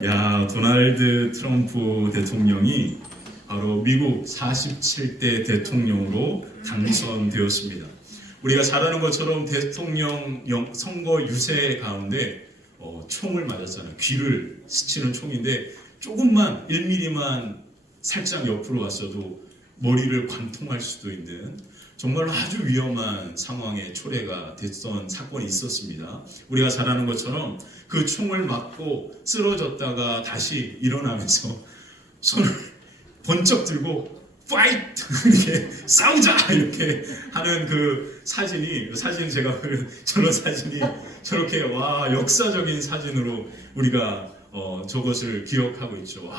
도널드 트럼프 대통령이 바로 미국 47대 대통령으로 당선되었습니다. 우리가 잘 아는 것처럼 대통령 선거 유세 가운데 총을 맞았잖아요. 귀를 스치는 총인데 조금만 1mm만 살짝 옆으로 왔어도 머리를 관통할 수도 있는 정말로 아주 위험한 상황에 초래가 됐던 사건이 있었습니다. 우리가 잘 아는 것처럼 그 총을 맞고 쓰러졌다가 다시 일어나면서 손을 번쩍 들고 파이트! 이렇게 싸우자! 이렇게 하는 그 사진 제가 저런 사진이 저렇게 역사적인 사진으로 우리가 저것을 기억하고 있죠.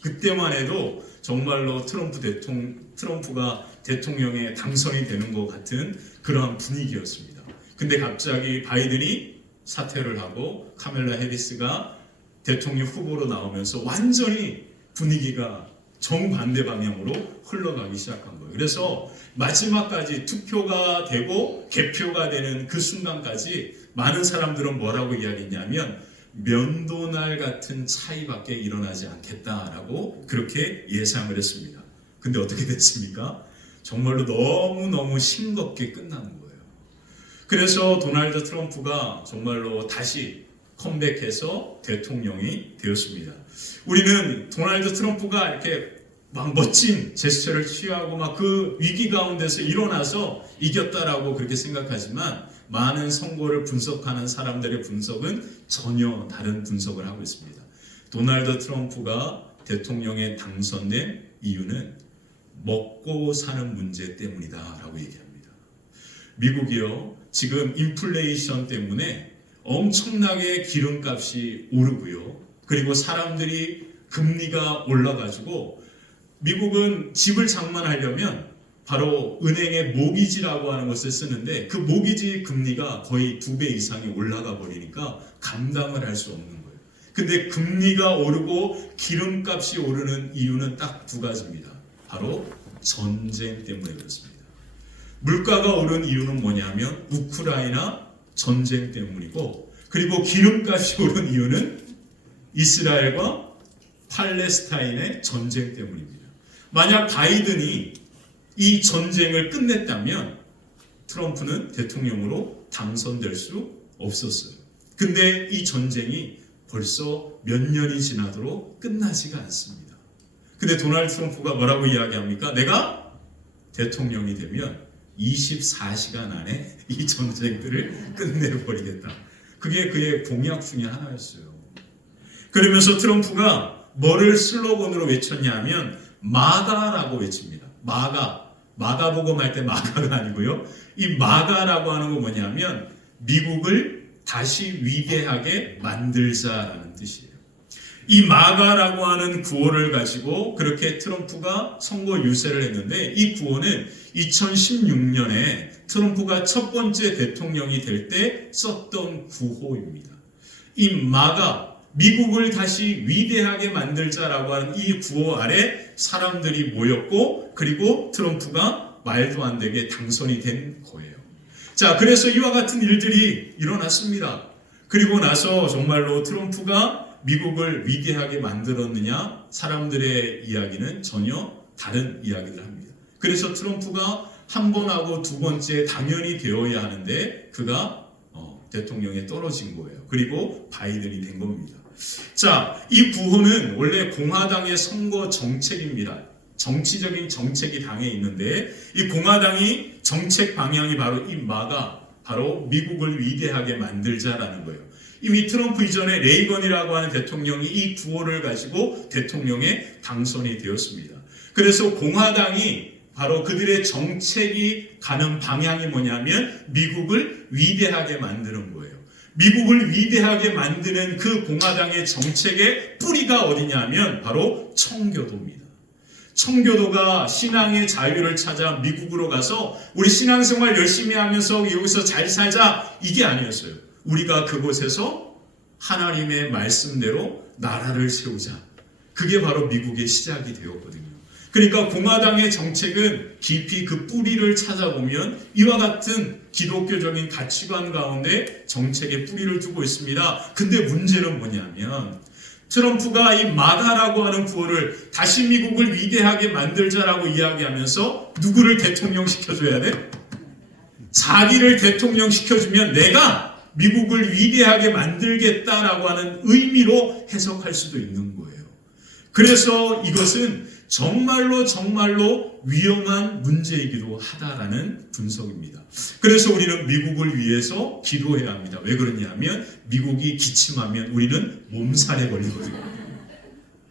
그때만 해도 정말로 트럼프가 대통령에 당선이 되는 것 같은 그러한 분위기였습니다. 근데 갑자기 바이든이 사퇴를 하고 카멜라 해리스가 대통령 후보로 나오면서 완전히 분위기가 정반대 방향으로 흘러가기 시작한 거예요. 그래서 마지막까지 투표가 되고 개표가 되는 그 순간까지 많은 사람들은 뭐라고 이야기했냐면 면도날 같은 차이밖에 일어나지 않겠다라고 그렇게 예상을 했습니다. 근데 어떻게 됐습니까? 정말로 너무너무 싱겁게 끝나는 거예요. 그래서 도널드 트럼프가 정말로 다시 컴백해서 대통령이 되었습니다. 우리는 도널드 트럼프가 이렇게 막 멋진 제스처를 취하고 막 그 위기 가운데서 일어나서 이겼다라고 그렇게 생각하지만 많은 선거를 분석하는 사람들의 분석은 전혀 다른 분석을 하고 있습니다. 도널드 트럼프가 대통령에 당선된 이유는 먹고 사는 문제 때문이다라고 얘기합니다. 미국이요, 지금 인플레이션 때문에 엄청나게 기름값이 오르고요. 그리고 사람들이 금리가 올라가지고 미국은 집을 장만하려면 바로 은행의 모기지라고 하는 것을 쓰는데 그 모기지 금리가 거의 2배 이상이 올라가 버리니까 감당을 할 수 없는 거예요. 근데 금리가 오르고 기름값이 오르는 이유는 딱 두 가지입니다. 바로 전쟁 때문에 그렇습니다. 물가가 오른 이유는 뭐냐면 우크라이나 전쟁 때문이고, 그리고 기름값이 오른 이유는 이스라엘과 팔레스타인의 전쟁 때문입니다. 만약 바이든이 이 전쟁을 끝냈다면 트럼프는 대통령으로 당선될 수 없었어요. 근데 이 전쟁이 벌써 몇 년이 지나도록 끝나지가 않습니다. 근데 도널드 트럼프가 뭐라고 이야기합니까? 내가 대통령이 되면 24시간 안에 이 전쟁들을 끝내버리겠다. 그게 그의 공약 중에 하나였어요. 그러면서 트럼프가 뭐를 슬로건으로 외쳤냐면 마가라고 외칩니다. 마가복음 할 때 마가가 아니고요. 이 마가라고 하는 건 뭐냐면 미국을 다시 위대하게 만들자라는 뜻이에요. 이 마가라고 하는 구호를 가지고 그렇게 트럼프가 선거 유세를 했는데, 이 구호는 2016년에 트럼프가 첫 번째 대통령이 될 때 썼던 구호입니다. 이 마가, 미국을 다시 위대하게 만들자라고 하는 이 구호 아래 사람들이 모였고, 그리고 트럼프가 말도 안 되게 당선이 된 거예요. 자, 그래서 이와 같은 일들이 일어났습니다. 그리고 나서 정말로 트럼프가 미국을 위대하게 만들었느냐? 사람들의 이야기는 전혀 다른 이야기를 합니다. 그래서 트럼프가 한 번하고 두 번째 당연히 되어야 하는데 그가 대통령에 떨어진 거예요. 그리고 바이든이 된 겁니다. 자, 이 구호는 원래 공화당의 선거 정책입니다. 정치적인 정책이 당에 있는데 이 공화당이 정책 방향이 바로 이 마가, 바로 미국을 위대하게 만들자라는 거예요. 이미 트럼프 이전에 레이건이라고 하는 대통령이 이 구호를 가지고 대통령에 당선이 되었습니다. 그래서 공화당이 바로 그들의 정책이 가는 방향이 뭐냐면 미국을 위대하게 만드는 거예요. 미국을 위대하게 만드는 그 공화당의 정책의 뿌리가 어디냐면 바로 청교도입니다. 청교도가 신앙의 자유를 찾아 미국으로 가서 우리 신앙생활 열심히 하면서 여기서 잘 살자, 이게 아니었어요. 우리가 그곳에서 하나님의 말씀대로 나라를 세우자. 그게 바로 미국의 시작이 되었거든요. 그러니까 공화당의 정책은 깊이 그 뿌리를 찾아보면 이와 같은 기독교적인 가치관 가운데 정책의 뿌리를 두고 있습니다. 근데 문제는 뭐냐면 트럼프가 이 마다라고 하는 구호를 다시 미국을 위대하게 만들자라고 이야기하면서 누구를 대통령 시켜줘야 돼? 자기를 대통령 시켜주면 내가 미국을 위대하게 만들겠다라고 하는 의미로 해석할 수도 있는 거예요. 그래서 이것은 정말로 위험한 문제이기도 하다라는 분석입니다. 그래서 우리는 미국을 위해서 기도해야 합니다. 왜 그러냐면 미국이 기침하면 우리는 몸살에 걸리거든요.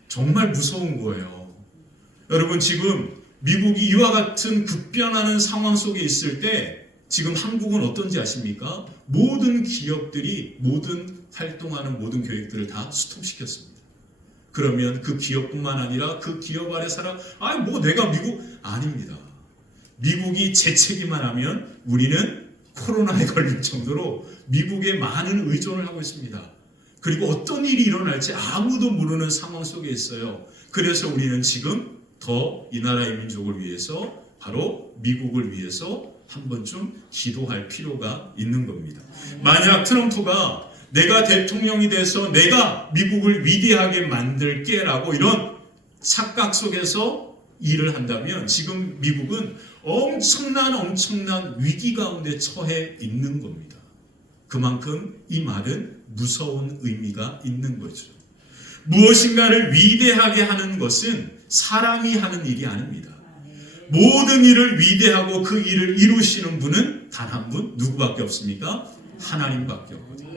정말 무서운 거예요. 여러분, 지금 미국이 이와 같은 급변하는 상황 속에 있을 때 지금 한국은 어떤지 아십니까? 모든 기업들이 모든 활동하는 모든 계획들을 다 스톱시켰습니다. 그러면 그 기업뿐만 아니라 그 기업 아래 사람, 내가 미국 아닙니다. 미국이 재채기만 하면 우리는 코로나에 걸릴 정도로 미국에 많은 의존을 하고 있습니다. 그리고 어떤 일이 일어날지 아무도 모르는 상황 속에 있어요. 그래서 우리는 지금 더 이 나라의 민족을 위해서, 바로 미국을 위해서 한 번쯤 기도할 필요가 있는 겁니다. 만약 트럼프가 내가 대통령이 돼서 내가 미국을 위대하게 만들게라고 이런 착각 속에서 일을 한다면 지금 미국은 엄청난 위기 가운데 처해 있는 겁니다. 그만큼 이 말은 무서운 의미가 있는 거죠. 무엇인가를 위대하게 하는 것은 사람이 하는 일이 아닙니다. 모든 일을 위대하고 그 일을 이루시는 분은 단 한 분, 누구밖에 없습니까? 하나님밖에 없거든요.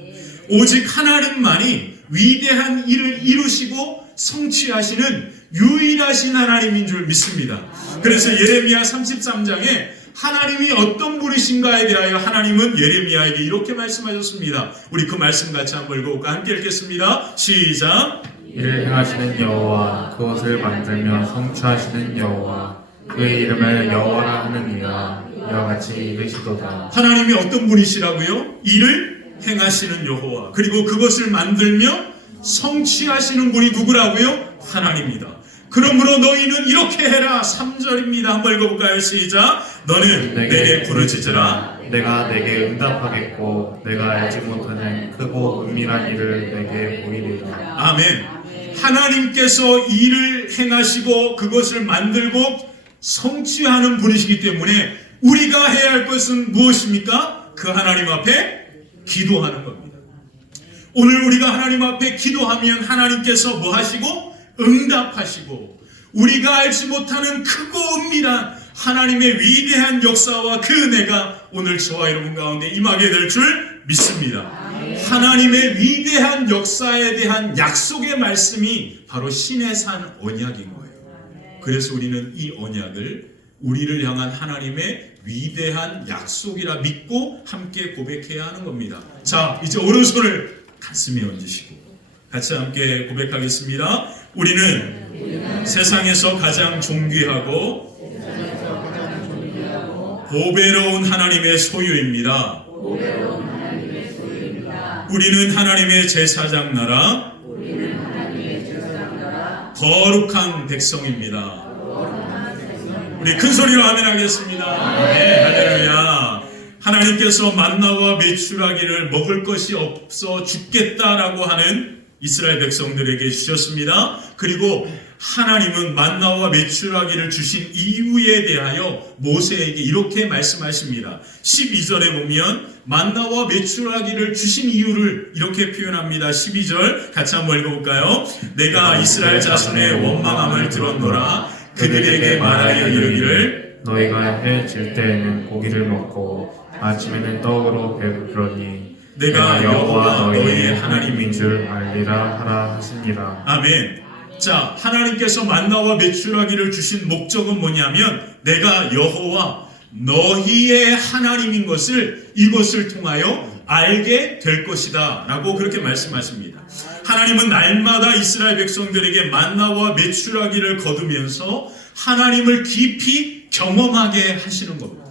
오직 하나님만이 위대한 일을 이루시고 성취하시는 유일하신 하나님인 줄 믿습니다. 그래서 예레미야 33장에 하나님이 어떤 분이신가에 대하여 하나님은 예레미야에게 이렇게 말씀하셨습니다. 우리 그 말씀 같이 한번 읽어볼까? 함께 읽겠습니다. 시작. 이를 행하시는 여호와, 그것을 만들며 성취하시는 여호와, 그의 이름을 여호와라 하는 이가 이와 같이 이르시도다. 하나님이 어떤 분이시라고요? 일을 행하시는 여호와, 그리고 그것을 만들며 성취하시는 분이 누구라고요? 하나님이다. 그러므로 너희는 이렇게 해라. 3절입니다. 한번 읽어볼까요? 시작. 너는 내게 부르짖으라. 내가 내게 응답하겠고 내가 알지 못하는 크고 은밀한 일을 내게 보이리라. 아멘. 하나님께서 일을 행하시고 그것을 만들고 성취하는 분이시기 때문에 우리가 해야 할 것은 무엇입니까? 그 하나님 앞에 기도하는 겁니다. 오늘 우리가 하나님 앞에 기도하면 하나님께서 뭐 하시고? 응답하시고 우리가 알지 못하는 크고 은밀한 하나님의 위대한 역사와 그 은혜가 오늘 저와 여러분 가운데 임하게 될 줄 믿습니다. 하나님의 위대한 역사에 대한 약속의 말씀이 바로 신의 산 언약인 거예요. 그래서 우리는 이 언약을 우리를 향한 하나님의 위대한 약속이라 믿고 함께 고백해야 하는 겁니다. 자, 이제 오른손을 가슴에 얹으시고 같이 함께 고백하겠습니다. 우리는 세상에서 가장 존귀하고 보배로운 하나님의 소유입니다. 우리는 하나님의 제사장 나라, 거룩한 백성입니다. 우리 큰 소리로 아멘 하겠습니다. 네, 할렐루야. 하나님께서 만나와 메추라기를 먹을 것이 없어 죽겠다라고 하는 이스라엘 백성들에게 주셨습니다. 그리고 하나님은 만나와 메추라기를 주신 이유에 대하여 모세에게 이렇게 말씀하십니다. 12절에 보면 만나와 메추라기를 주신 이유를 이렇게 표현합니다. 12절 같이 한번 읽어볼까요? 내가 이스라엘 자손의 원망함을 들었노라. 그들에게 말하여 이르기를 너희가 해 질 때에는 고기를 먹고 아침에는 떡으로 배부르니 내가 여호와 너희의 하나님인 줄 알리라 하라 하시니라. 아멘. 자, 하나님께서 만나와 메추라기를 주신 목적은 뭐냐면 내가 여호와 너희의 하나님인 것을 이것을 통하여 알게 될 것이다 라고 그렇게 말씀하십니다. 하나님은 날마다 이스라엘 백성들에게 만나와 메추라기를 거두면서 하나님을 깊이 경험하게 하시는 겁니다.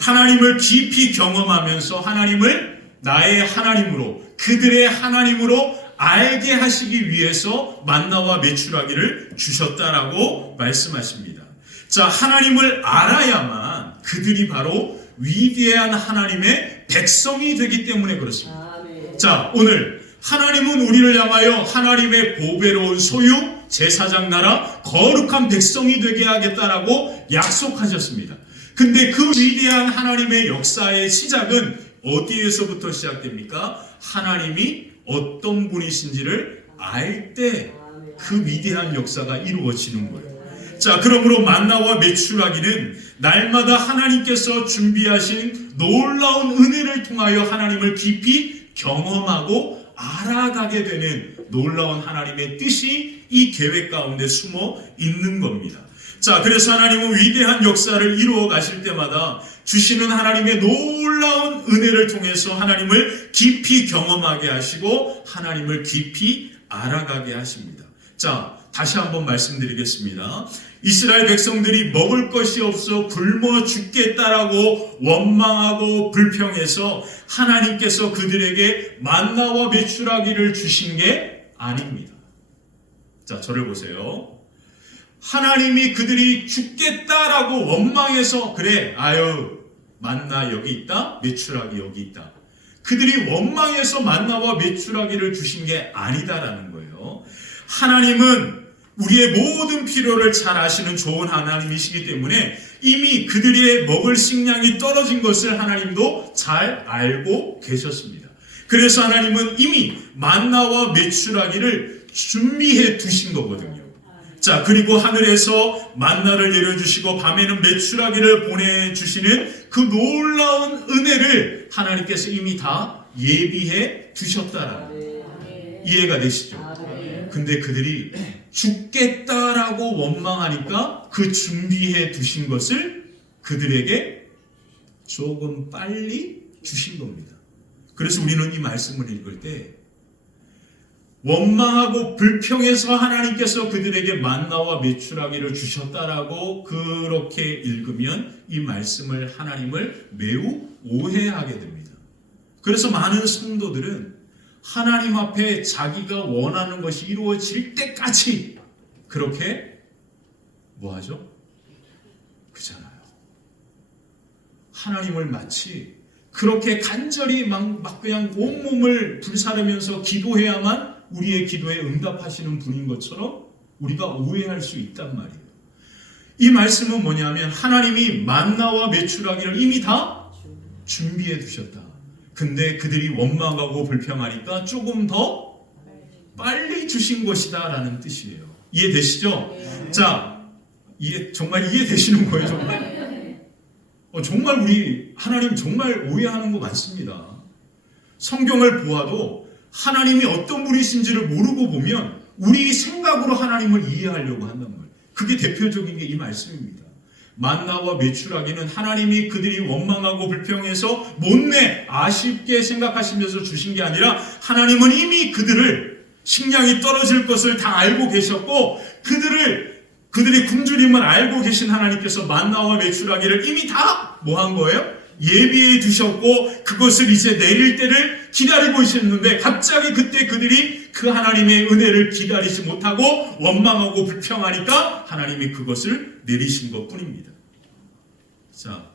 하나님을 깊이 경험하면서 하나님을 나의 하나님으로, 그들의 하나님으로 알게 하시기 위해서 만나와 메추라기를 주셨다라고 말씀하십니다. 자, 하나님을 알아야만 그들이 바로 위대한 하나님의 백성이 되기 때문에 그렇습니다. 자, 오늘 하나님은 우리를 향하여 하나님의 보배로운 소유, 제사장 나라, 거룩한 백성이 되게 하겠다라고 약속하셨습니다. 근데 그 위대한 하나님의 역사의 시작은 어디에서부터 시작됩니까? 하나님이 어떤 분이신지를 알 때 그 위대한 역사가 이루어지는 거예요. 자, 그러므로 만나와 메추라기는 날마다 하나님께서 준비하신 놀라운 은혜를 통하여 하나님을 깊이 경험하고 알아가게 되는 놀라운 하나님의 뜻이 이 계획 가운데 숨어 있는 겁니다. 자, 그래서 하나님은 위대한 역사를 이루어 가실 때마다 주시는 하나님의 놀라운 은혜를 통해서 하나님을 깊이 경험하게 하시고 하나님을 깊이 알아가게 하십니다. 자, 다시 한번 말씀드리겠습니다. 이스라엘 백성들이 먹을 것이 없어 굶어 죽겠다라고 원망하고 불평해서 하나님께서 그들에게 만나와 메추라기를 주신 게 아닙니다. 자, 저를 보세요. 하나님이 그들이 죽겠다라고 원망해서 그래, 아유, 만나 여기 있다, 메추라기 여기 있다. 그들이 원망해서 만나와 메추라기를 주신 게 아니다라는 거예요. 하나님은 우리의 모든 필요를 잘 아시는 좋은 하나님이시기 때문에 이미 그들의 먹을 식량이 떨어진 것을 하나님도 잘 알고 계셨습니다. 그래서 하나님은 이미 만나와 메추라기를 준비해 두신 거거든요. 자, 그리고 하늘에서 만나를 내려주시고 밤에는 메추라기를 보내주시는 그 놀라운 은혜를 하나님께서 이미 다 예비해 두셨다라는 이해가 되시죠? 근데 그들이 죽겠다라고 원망하니까 그 준비해 두신 것을 그들에게 조금 빨리 주신 겁니다. 그래서 우리는 이 말씀을 읽을 때 원망하고 불평해서 하나님께서 그들에게 만나와 메추라기를 주셨다라고 그렇게 읽으면 이 말씀을 하나님을 매우 오해하게 됩니다. 그래서 많은 성도들은 하나님 앞에 자기가 원하는 것이 이루어질 때까지 그렇게 뭐하죠? 그잖아요. 하나님을 마치 그렇게 간절히 막 그냥 온몸을 불사르면서 기도해야만 우리의 기도에 응답하시는 분인 것처럼 우리가 오해할 수 있단 말이에요. 이 말씀은 뭐냐면 하나님이 만나와 메추라기를 이미 다 준비해 두셨다. 근데 그들이 원망하고 불평하니까 조금 더 빨리 주신 것이다 라는 뜻이에요. 이해되시죠? 자, 정말 이해되시는 거예요, 정말? 정말 우리 하나님 정말 오해하는 거 많습니다. 성경을 보아도 하나님이 어떤 분이신지를 모르고 보면 우리 생각으로 하나님을 이해하려고 한단 말이에요. 그게 대표적인 게 이 말씀입니다. 만나와 메추라기는 하나님이 그들이 원망하고 불평해서 못내 아쉽게 생각하시면서 주신 게 아니라 하나님은 이미 그들을 식량이 떨어질 것을 다 알고 계셨고 그들이 굶주림을 알고 계신 하나님께서 만나와 메추라기를 이미 다 뭐 한 거예요? 예비해 두셨고 그것을 이제 내릴 때를 기다리고 있었는데 갑자기 그때 그들이 그 하나님의 은혜를 기다리지 못하고 원망하고 불평하니까 하나님이 그것을 내리신 것뿐입니다. 자,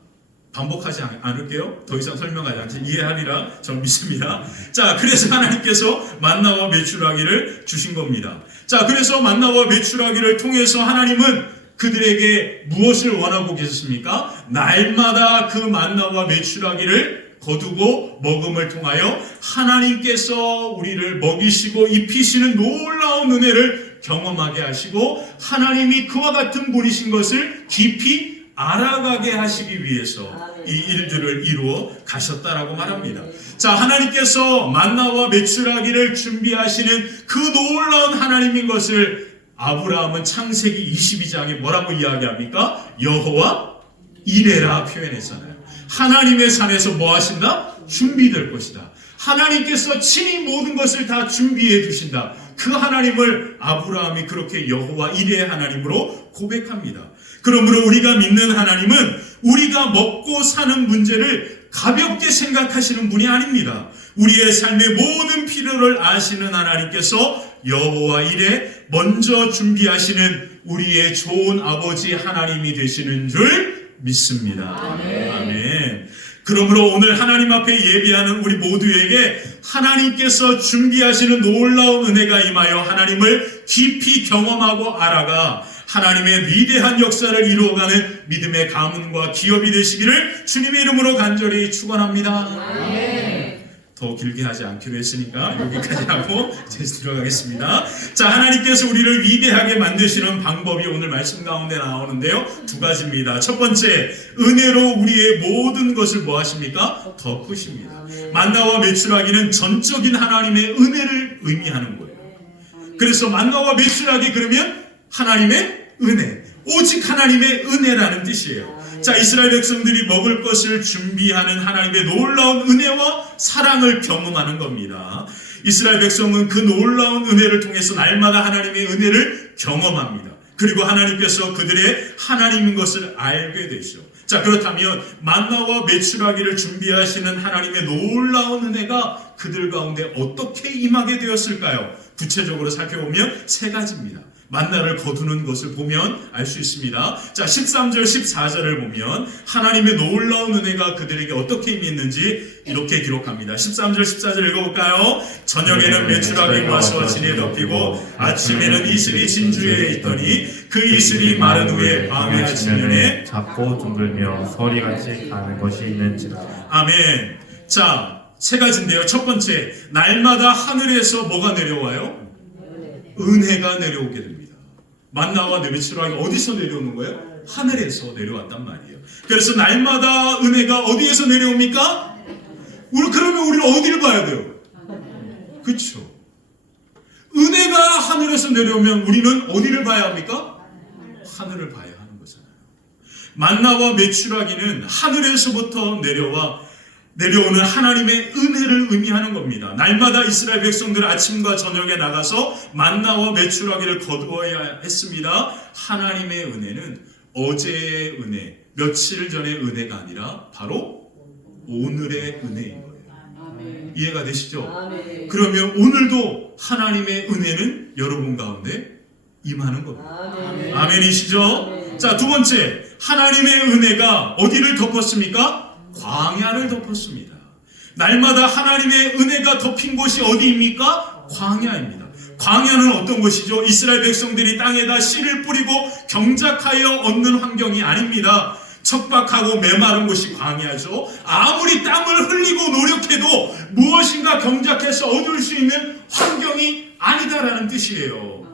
반복하지 않을게요. 더 이상 설명하지 않지 이해하리라 저는 믿습니다. 자, 그래서 하나님께서 만나와 메추라기를 주신 겁니다. 자, 그래서 만나와 메추라기를 통해서 하나님은 그들에게 무엇을 원하고 계셨습니까? 날마다 그 만나와 메추라기를 거두고 먹음을 통하여 하나님께서 우리를 먹이시고 입히시는 놀라운 은혜를 경험하게 하시고 하나님이 그와 같은 분이신 것을 깊이 알아가게 하시기 위해서 이 일들을 이루어 가셨다라고 말합니다. 자, 하나님께서 만나와 메추라기를 준비하시는 그 놀라운 하나님인 것을 아브라함은 창세기 22장에 뭐라고 이야기합니까? 여호와 이레라 표현했잖아요. 하나님의 산에서 뭐 하신다? 준비될 것이다. 하나님께서 친히 모든 것을 다 준비해 주신다. 그 하나님을 아브라함이 그렇게 여호와 이레의 하나님으로 고백합니다. 그러므로 우리가 믿는 하나님은 우리가 먹고 사는 문제를 가볍게 생각하시는 분이 아닙니다. 우리의 삶의 모든 필요를 아시는 하나님께서 여호와 이레 먼저 준비하시는 우리의 좋은 아버지 하나님이 되시는 줄 믿습니다. 아멘. 그러므로 오늘 하나님 앞에 예배하는 우리 모두에게 하나님께서 준비하시는 놀라운 은혜가 임하여 하나님을 깊이 경험하고 알아가 하나님의 위대한 역사를 이루어가는 믿음의 가문과 기업이 되시기를 주님의 이름으로 간절히 축원합니다. 더 길게 하지 않기로 했으니까 여기까지 하고 이제 들어가겠습니다. 자, 하나님께서 우리를 위대하게 만드시는 방법이 오늘 말씀 가운데 나오는데요. 두 가지입니다. 첫 번째, 은혜로 우리의 모든 것을 뭐 하십니까? 덮으십니다. 만나와 메추라기는 전적인 하나님의 은혜를 의미하는 거예요. 그래서 만나와 메추라기 그러면 하나님의 은혜, 오직 하나님의 은혜라는 뜻이에요. 자, 이스라엘 백성들이 먹을 것을 준비하는 하나님의 놀라운 은혜와 사랑을 경험하는 겁니다. 이스라엘 백성은 그 놀라운 은혜를 통해서 날마다 하나님의 은혜를 경험합니다. 그리고 하나님께서 그들의 하나님인 것을 알게 되죠. 자, 그렇다면 만나와 메추라기를 준비하시는 하나님의 놀라운 은혜가 그들 가운데 어떻게 임하게 되었을까요? 구체적으로 살펴보면 세 가지입니다. 만나를 거두는 것을 보면 알 수 있습니다. 자, 13절 14절을 보면 하나님의 놀라운 은혜가 그들에게 어떻게 임했는지 이렇게 기록합니다. 13절 14절 읽어볼까요? 저녁에는 메추라기 와서 진에 덮이고 아침에는 이슬이 진주에 있더니 그 이슬이 마른 후에 광야 지면에 작고 둥글며 서리같이 가는 것이 있는지라. 아멘. 자, 세 가지인데요. 첫 번째, 날마다 하늘에서 뭐가 내려와요? 은혜가 내려오게 됩니다. 만나와 메추라기가 어디서 내려오는 거예요? 하늘에서 내려왔단 말이에요. 그래서 날마다 은혜가 어디에서 내려옵니까? 그러면 우리는 어디를 봐야 돼요? 그렇죠. 은혜가 하늘에서 내려오면 우리는 어디를 봐야 합니까? 하늘을 봐야 하는 거잖아요. 만나와 메추라기는 하늘에서부터 내려오는 하나님의 은혜를 의미하는 겁니다. 날마다 이스라엘 백성들은 아침과 저녁에 나가서 만나와 메추라기를 거두어야 했습니다. 하나님의 은혜는 어제의 은혜, 며칠 전의 은혜가 아니라 바로 오늘의 은혜인 거예요. 이해가 되시죠? 그러면 오늘도 하나님의 은혜는 여러분 가운데 임하는 겁니다. 아멘이시죠? 자, 두 번째, 하나님의 은혜가 어디를 덮었습니까? 광야를 덮었습니다. 날마다 하나님의 은혜가 덮인 곳이 어디입니까? 광야입니다. 광야는 어떤 곳이죠? 이스라엘 백성들이 땅에다 씨를 뿌리고 경작하여 얻는 환경이 아닙니다. 척박하고 메마른 곳이 광야죠. 아무리 땀을 흘리고 노력해도 무엇인가 경작해서 얻을 수 있는 환경이 아니다라는 뜻이에요.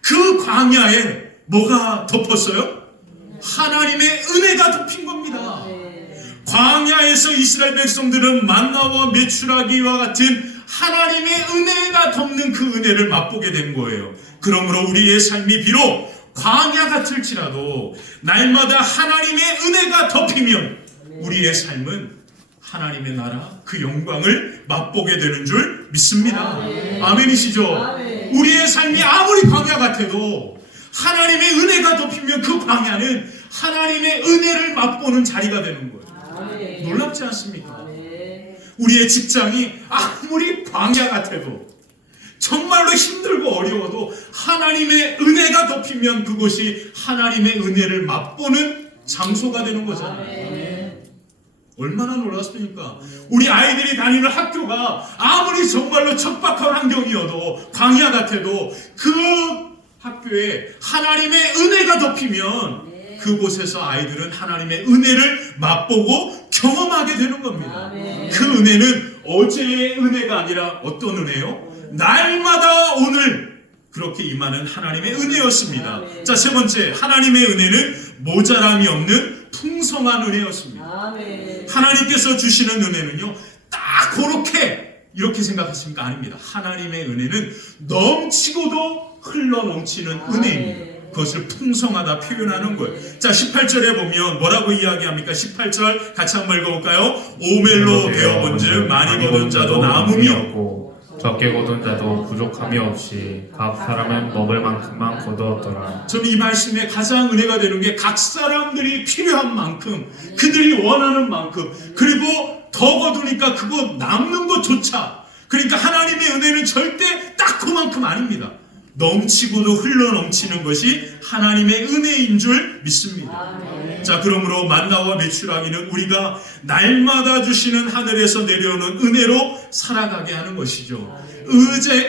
그 광야에 뭐가 덮었어요? 하나님의 은혜가 덮인 겁니다. 광야에서 이스라엘 백성들은 만나와 메추라기와 같은 하나님의 은혜가 덮는 그 은혜를 맛보게 된 거예요. 그러므로 우리의 삶이 비록 광야 같을지라도 날마다 하나님의 은혜가 덮이면 우리의 삶은 하나님의 나라 그 영광을 맛보게 되는 줄 믿습니다. 아멘이시죠? 우리의 삶이 아무리 광야 같아도 하나님의 은혜가 덮이면 그 광야는 하나님의 은혜를 맛보는 자리가 되는 거예요. 놀랍지 않습니까? 우리의 직장이 아무리 광야 같아도 정말로 힘들고 어려워도 하나님의 은혜가 덮이면 그것이 하나님의 은혜를 맛보는 장소가 되는 거잖아요. 얼마나 놀랐습니까? 우리 아이들이 다니는 학교가 아무리 정말로 척박한 환경이어도 광야 같아도 그 학교에 하나님의 은혜가 덮이면 그곳에서 아이들은 하나님의 은혜를 맛보고 경험하게 되는 겁니다. 그 은혜는 어제의 은혜가 아니라 어떤 은혜요? 날마다 오늘 그렇게 임하는 하나님의 은혜였습니다. 자, 세 번째, 하나님의 은혜는 모자람이 없는 풍성한 은혜였습니다. 하나님께서 주시는 은혜는요, 딱 그렇게 이렇게 생각하십니까? 아닙니다. 하나님의 은혜는 넘치고도 흘러 넘치는 은혜입니다. 그것을 풍성하다 표현하는 거예요. 자, 18절에 보면 뭐라고 이야기합니까? 18절 같이 한번 읽어볼까요? 오멜로 베어본즉 많이 거둔 자도 남음이 없고 적게 거둔 자도 부족함이 없이 각 사람은 먹을 만큼만 거두었더라. 저는 이 말씀에 가장 은혜가 되는 게 각 사람들이 필요한 만큼 그들이 원하는 만큼 그리고 더 거두니까 그거 남는 것조차 그러니까 하나님의 은혜는 절대 딱 그만큼 아닙니다. 넘치고도 흘러 넘치는 것이 하나님의 은혜인 줄 믿습니다. 자, 그러므로 만나와 메추라기는 우리가 날마다 주시는 하늘에서 내려오는 은혜로 살아가게 하는 것이죠.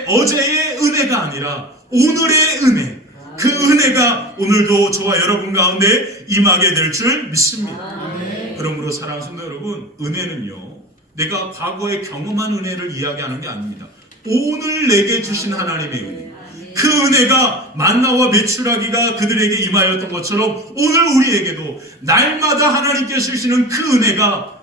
어제의 은혜가 아니라 오늘의 은혜, 그 은혜가 오늘도 저와 여러분 가운데 임하게 될 줄 믿습니다. 그러므로 사랑하는 성도 여러분, 은혜는요, 내가 과거에 경험한 은혜를 이야기하는 게 아닙니다. 오늘 내게 주신 하나님의 은혜, 그 은혜가 만나와 메추라기가 그들에게 임하였던 것처럼 오늘 우리에게도 날마다 하나님께서 주시는 그 은혜가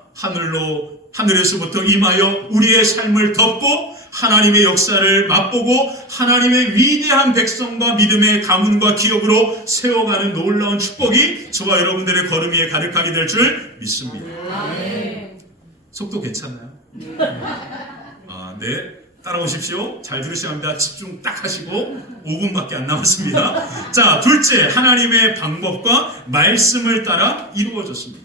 하늘에서부터 임하여 우리의 삶을 덮고 하나님의 역사를 맛보고 하나님의 위대한 백성과 믿음의 가문과 기업으로 세워가는 놀라운 축복이 저와 여러분들의 걸음 위에 가득하게 될 줄 믿습니다. 속도 괜찮나요? 네. 따라오십시오. 잘 들으셔야 합니다. 집중 딱 하시고 5분밖에 안 남았습니다. 자, 둘째, 하나님의 방법과 말씀을 따라 이루어졌습니다.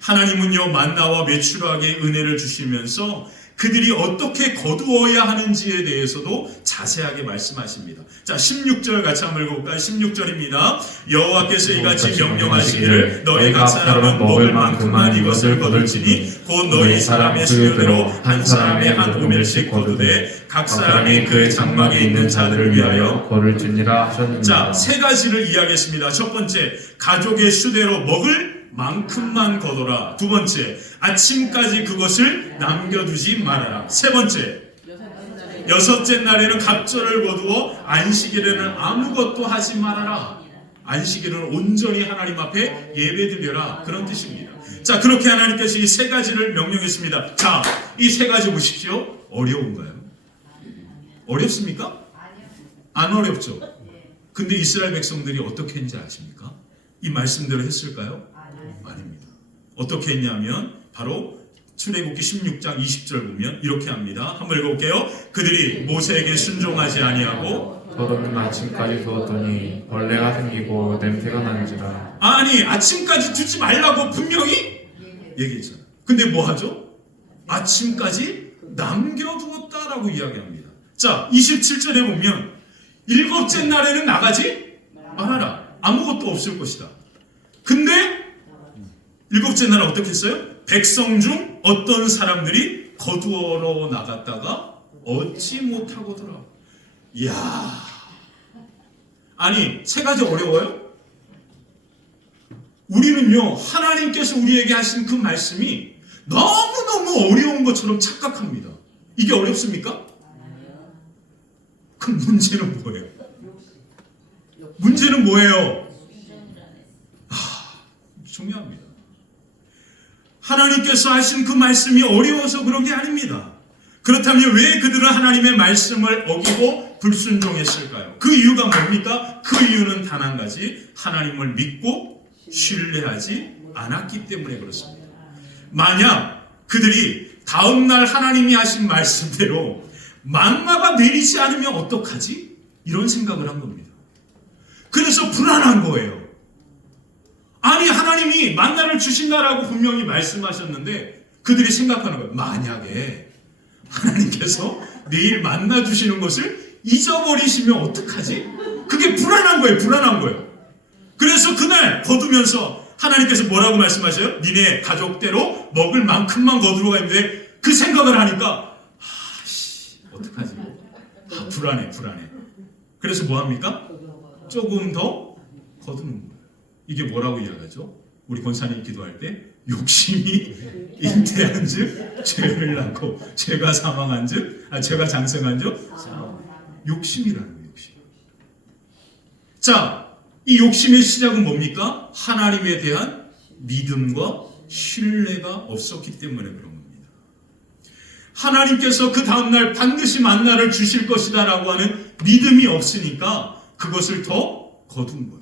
하나님은요, 만나와 메추라기의 은혜를 주시면서 그들이 어떻게 거두어야 하는지에 대해서도 자세하게 말씀하십니다. 자, 16절 같이 한번 읽어볼까요? 16절입니다. 여호와께서 이같이 명령하시기를 너희 각 사람은 먹을 만큼만 이것을 거둘지니 곧 너희 사람의 수요대로 한 사람이 한 오멜씩 거두되 각 사람이 그의 장막에 있는 자들을 위하여 거둘지니라 하셨느니라. 자, 세 가지를 이야기했습니다. 첫 번째, 가족의 수대로 먹을 만큼만 거둬라. 두 번째, 아침까지 그것을 남겨두지 말아라. 세 번째, 여섯째 날에는 갑절을 거두어 안식일에는 아무것도 하지 말아라. 안식일은 온전히 하나님 앞에 예배드려라. 그런 뜻입니다. 자, 그렇게 하나님께서 이 세 가지를 명령했습니다. 자, 이 세 가지 보십시오. 어려운가요? 어렵습니까? 안 어렵죠? 근데 이스라엘 백성들이 어떻게 했는지 아십니까? 이 말씀대로 했을까요? 아닙니다. 어떻게 했냐면 바로 출애굽기 16장 20절 보면 이렇게 합니다. 한번 읽어볼게요. 그들이 모세에게 순종하지 아니하고 거두는 아침까지 두었더니 벌레가 생기고 냄새가 나는지라. 아니, 아침까지 두지 말라고 분명히 얘기했잖아요. 근데 뭐 하죠? 아침까지 남겨두었다라고 이야기합니다. 자, 27절에 보면 일곱째 날에는 나가지 말아라. 아무것도 없을 것이다. 근데 일곱째 날은 어떻게 했어요? 백성 중 어떤 사람들이 거두어러 나갔다가 얻지 못하고더라. 이야, 아니, 세 가지 어려워요? 우리는요, 하나님께서 우리에게 하신 그 말씀이 너무너무 어려운 것처럼 착각합니다. 이게 어렵습니까? 그럼 문제는 뭐예요? 문제는 뭐예요? 중요합니다. 하나님께서 하신 그 말씀이 어려워서 그런 게 아닙니다. 그렇다면 왜 그들은 하나님의 말씀을 어기고 불순종했을까요? 그 이유가 뭡니까? 그 이유는 단 한 가지, 하나님을 믿고 신뢰하지 않았기 때문에 그렇습니다. 만약 그들이 다음날 하나님이 하신 말씀대로 만나가 내리지 않으면 어떡하지? 이런 생각을 한 겁니다. 그래서 불안한 거예요. 아니, 하나님이 만나를 주신다라고 분명히 말씀하셨는데 그들이 생각하는 거예요. 만약에 하나님께서 내일 만나 주시는 것을 잊어버리시면 어떡하지? 그게 불안한 거예요. 불안한 거예요. 그래서 그날 거두면서 하나님께서 뭐라고 말씀하셔요? 니네 가족대로 먹을 만큼만 거두러 가는데 그 생각을 하니까 어떡하지? 불안해. 그래서 뭐 합니까? 조금 더 거두는 거예요. 이게 뭐라고 이야기하죠? 우리 권사님 기도할 때 욕심이 잉태한 즉 죄를 낳고 죄가 사망한 즉 죄가 장성한 즉 욕심이라는 거예요. 욕심. 자, 이 욕심의 시작은 뭡니까? 하나님에 대한 믿음과 신뢰가 없었기 때문에 그런 겁니다. 하나님께서 그 다음날 반드시 만나를 주실 것이다 라고 하는 믿음이 없으니까 그것을 더 거둔 거예요.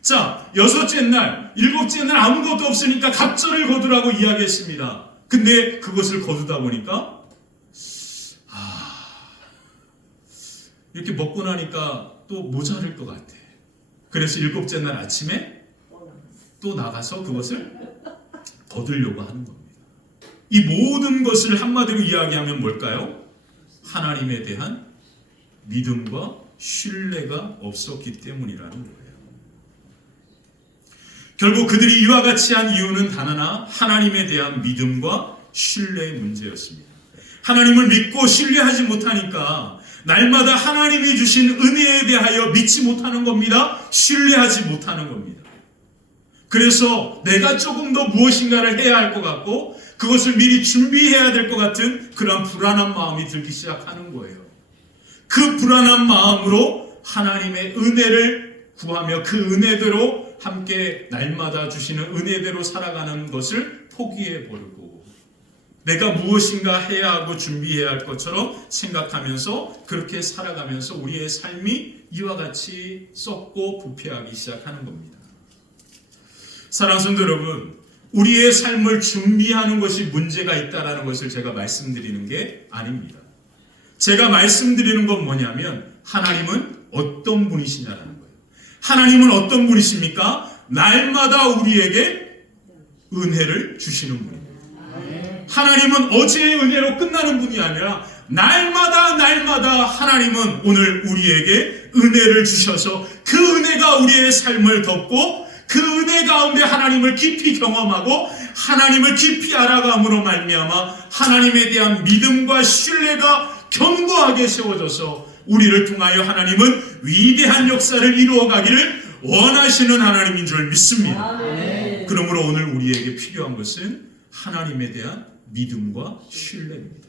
자, 여섯째 날, 일곱째 날 아무것도 없으니까 갑절을 거두라고 이야기했습니다. 근데 그것을 거두다 보니까 이렇게 먹고 나니까 또 모자랄 것 같아. 그래서 일곱째 날 아침에 또 나가서 그것을 거두려고 하는 겁니다. 이 모든 것을 한마디로 이야기하면 뭘까요? 하나님에 대한 믿음과 신뢰가 없었기 때문이라는 거예요. 결국 그들이 이와 같이 한 이유는 단 하나, 하나님에 대한 믿음과 신뢰의 문제였습니다. 하나님을 믿고 신뢰하지 못하니까 날마다 하나님이 주신 은혜에 대하여 믿지 못하는 겁니다. 신뢰하지 못하는 겁니다. 그래서 내가 조금 더 무엇인가를 해야 할 것 같고 그것을 미리 준비해야 될 것 같은 그런 불안한 마음이 들기 시작하는 거예요. 그 불안한 마음으로 하나님의 은혜를 구하며 그 은혜대로 함께 날마다 주시는 은혜대로 살아가는 것을 포기해버리고 내가 무엇인가 해야 하고 준비해야 할 것처럼 생각하면서 그렇게 살아가면서 우리의 삶이 이와 같이 썩고 부패하기 시작하는 겁니다. 사랑하는 성도 여러분, 우리의 삶을 준비하는 것이 문제가 있다는 것을 제가 말씀드리는 게 아닙니다. 제가 말씀드리는 건 뭐냐면 하나님은 어떤 분이시냐라는 거예요. 하나님은 어떤 분이십니까? 날마다 우리에게 은혜를 주시는 분입니다. 하나님은 어제의 은혜로 끝나는 분이 아니라 날마다 하나님은 오늘 우리에게 은혜를 주셔서 그 은혜가 우리의 삶을 덮고 그 은혜 가운데 하나님을 깊이 경험하고 하나님을 깊이 알아감으로 말미암아 하나님에 대한 믿음과 신뢰가 견고하게 세워져서 우리를 통하여 하나님은 위대한 역사를 이루어가기를 원하시는 하나님인 줄 믿습니다. 그러므로 오늘 우리에게 필요한 것은 하나님에 대한 믿음과 신뢰입니다.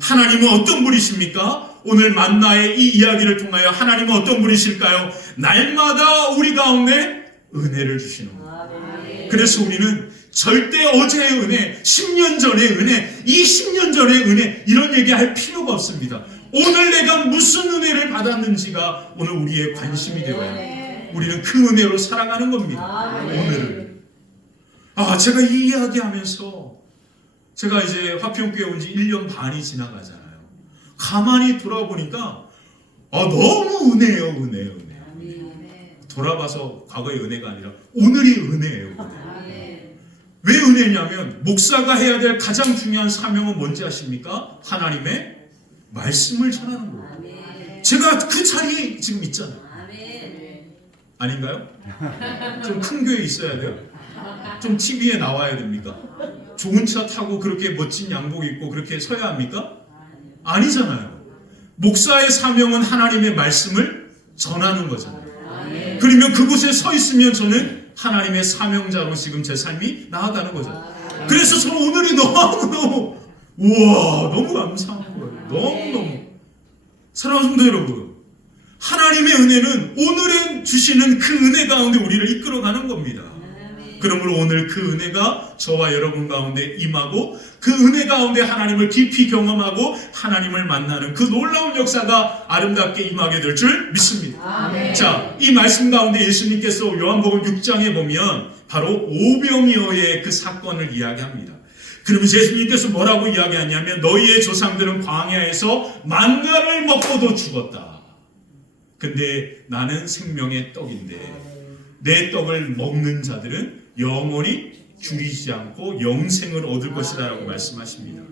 하나님은 어떤 분이십니까? 오늘 만나의 이 이야기를 통하여 하나님은 어떤 분이실까요? 날마다 우리 가운데 은혜를 주시는 거예요. 그래서 우리는 절대 어제의 은혜, 10년 전의 은혜, 20년 전의 은혜 이런 얘기할 필요가 없습니다. 오늘 내가 무슨 은혜를 받았는지가 오늘 우리의 관심이 되어야 합니다. 우리는 그 은혜로 살아가는 겁니다. 오늘을. 제가 이 이야기하면서 제가 이제 화평교회 온 지 1년 반이 지나가잖아요. 가만히 돌아보니까 너무 은혜예요. 은혜. 돌아봐서 과거의 은혜가 아니라 오늘이 은혜예요. 은혜. 왜 은혜냐면 목사가 해야 될 가장 중요한 사명은 뭔지 아십니까? 하나님의 말씀을 전하는 거예요. 제가 그 자리에 지금 있잖아요. 아닌가요? 좀 큰 교회에 있어야 돼요? 좀 TV에 나와야 됩니까? 좋은 차 타고 그렇게 멋진 양복 입고 그렇게 서야 합니까? 아니잖아요. 목사의 사명은 하나님의 말씀을 전하는 거잖아요. 그러면 그곳에 서 있으면 저는 하나님의 사명자로 지금 제 삶이 나아가는 거죠. 그래서 저는 오늘이 너무 감사한 거예요. 너무 사랑하는 성도 여러분, 하나님의 은혜는 오늘에 주시는 그 은혜 가운데 우리를 이끌어가는 겁니다. 그러므로 오늘 그 은혜가 저와 여러분 가운데 임하고 그 은혜 가운데 하나님을 깊이 경험하고 하나님을 만나는 그 놀라운 역사가 아름답게 임하게 될 줄 믿습니다. 아멘. 자, 이 말씀 가운데 예수님께서 요한복음 6장에 보면 바로 오병이어의 그 사건을 이야기합니다. 그러면 예수님께서 뭐라고 이야기하냐면 너희의 조상들은 광야에서 만나를 먹고도 죽었다. 근데 나는 생명의 떡인데 내 떡을 먹는 자들은 영원히 줄이지 않고 영생을 얻을 것이다 라고 말씀하십니다.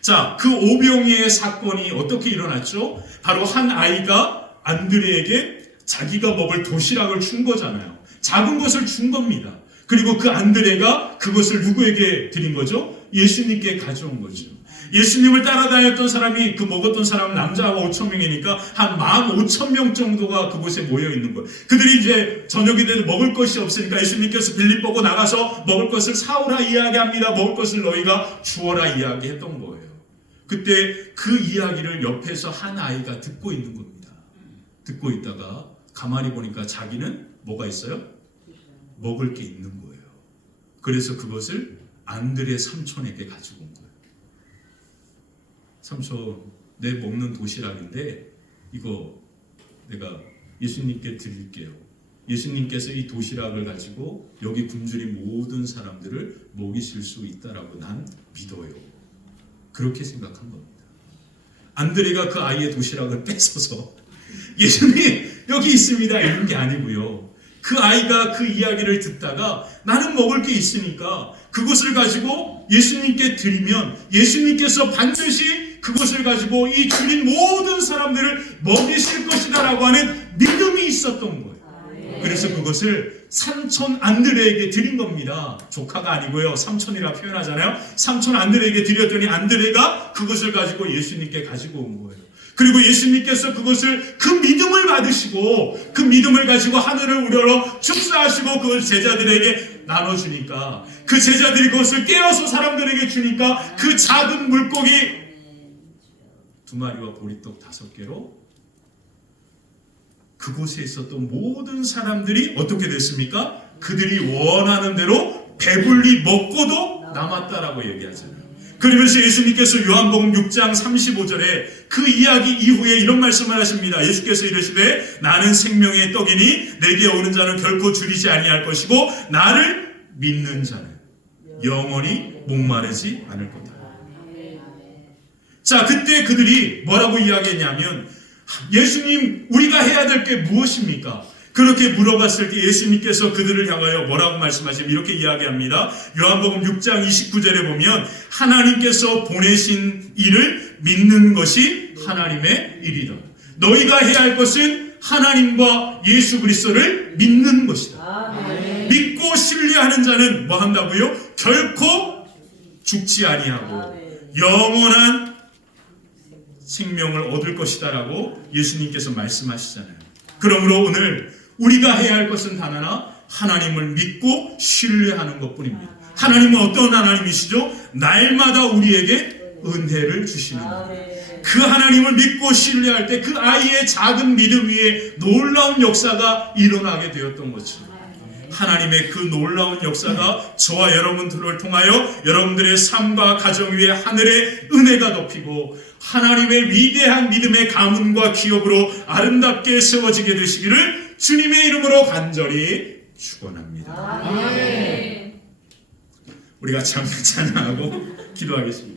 자, 그 오병이의 사건이 어떻게 일어났죠? 바로 한 아이가 안드레에게 자기가 먹을 도시락을 준 거잖아요. 작은 것을 준 겁니다. 그리고 그 안드레가 그것을 누구에게 드린 거죠? 예수님께 가져온 거죠. 예수님을 따라다녔던 사람이 그 먹었던 사람은 남자가 5,000명이니까 한 15,000명 정도가 그곳에 모여 있는 거예요. 그들이 이제 저녁이 돼도 먹을 것이 없으니까 예수님께서 빌립보고 나가서 먹을 것을 사오라 이야기합니다. 먹을 것을 너희가 주어라 이야기했던 거예요. 그때 그 이야기를 옆에서 한 아이가 듣고 있는 겁니다. 듣고 있다가 가만히 보니까 자기는 뭐가 있어요? 먹을 게 있는 거예요. 그래서 그것을 안드레 삼촌에게 가지고 온 거예요. 삼촌, 내 먹는 도시락인데 이거 내가 예수님께 드릴게요. 예수님께서 이 도시락을 가지고 여기 굶주린 모든 사람들을 먹이실 수 있다라고 난 믿어요. 그렇게 생각한 겁니다. 안드레가 그 아이의 도시락을 뺏어서 예수님 여기 있습니다 이런 게 아니고요. 그 아이가 그 이야기를 듣다가 나는 먹을 게 있으니까 그것을 가지고 예수님께 드리면 예수님께서 반드시 그것을 가지고 이 줄인 모든 사람들을 먹이실 것이다 라고 하는 믿음이 있었던 거예요. 그래서 그것을 삼촌 안드레에게 드린 겁니다. 조카가 아니고요. 삼촌이라 표현하잖아요. 삼촌 안드레에게 드렸더니 안드레가 그것을 가지고 예수님께 가지고 온 거예요. 그리고 예수님께서 그것을 그 믿음을 받으시고 그 믿음을 가지고 하늘을 우러러 축사하시고 그걸 제자들에게 나눠주니까 그 제자들이 그것을 깨어서 사람들에게 주니까 그 작은 물고기 2마리와 보리떡 5개로 그곳에 있었던 모든 사람들이 어떻게 됐습니까? 그들이 원하는 대로 배불리 먹고도 남았다라고 얘기하잖아요. 그러면서 예수님께서 요한복음 6장 35절에 그 이야기 이후에 이런 말씀을 하십니다. 예수께서 이르시되 나는 생명의 떡이니 내게 오는 자는 결코 줄이지 아니할 것이고 나를 믿는 자는 영원히 목마르지 않을 거다. 자, 그때 그들이 뭐라고 이야기했냐면 예수님 우리가 해야 될 게 무엇입니까? 그렇게 물어봤을 때 예수님께서 그들을 향하여 뭐라고 말씀하시면 이렇게 이야기합니다. 요한복음 6장 29절에 보면 하나님께서 보내신 일을 믿는 것이 하나님의 일이다. 너희가 해야 할 것은 하나님과 예수 그리스도를 믿는 것이다. 믿고 신뢰하는 자는 뭐 한다고요? 결코 죽지 아니하고 영원한 생명을 얻을 것이다라고 예수님께서 말씀하시잖아요. 그러므로 오늘 우리가 해야 할 것은 단 하나, 하나님을 믿고 신뢰하는 것뿐입니다. 하나님은 어떤 하나님이시죠? 날마다 우리에게 은혜를 주시는 거예요. 그 하나님을 믿고 신뢰할 때 그 아이의 작은 믿음 위에 놀라운 역사가 일어나게 되었던 것처럼 하나님의 그 놀라운 역사가 저와 여러분들을 통하여 여러분들의 삶과 가정 위에 하늘의 은혜가 덮이고 하나님의 위대한 믿음의 가문과 기업으로 아름답게 세워지게 되시기를 주님의 이름으로 간절히 축원합니다. 우리가 찬양하고 기도하겠습니다.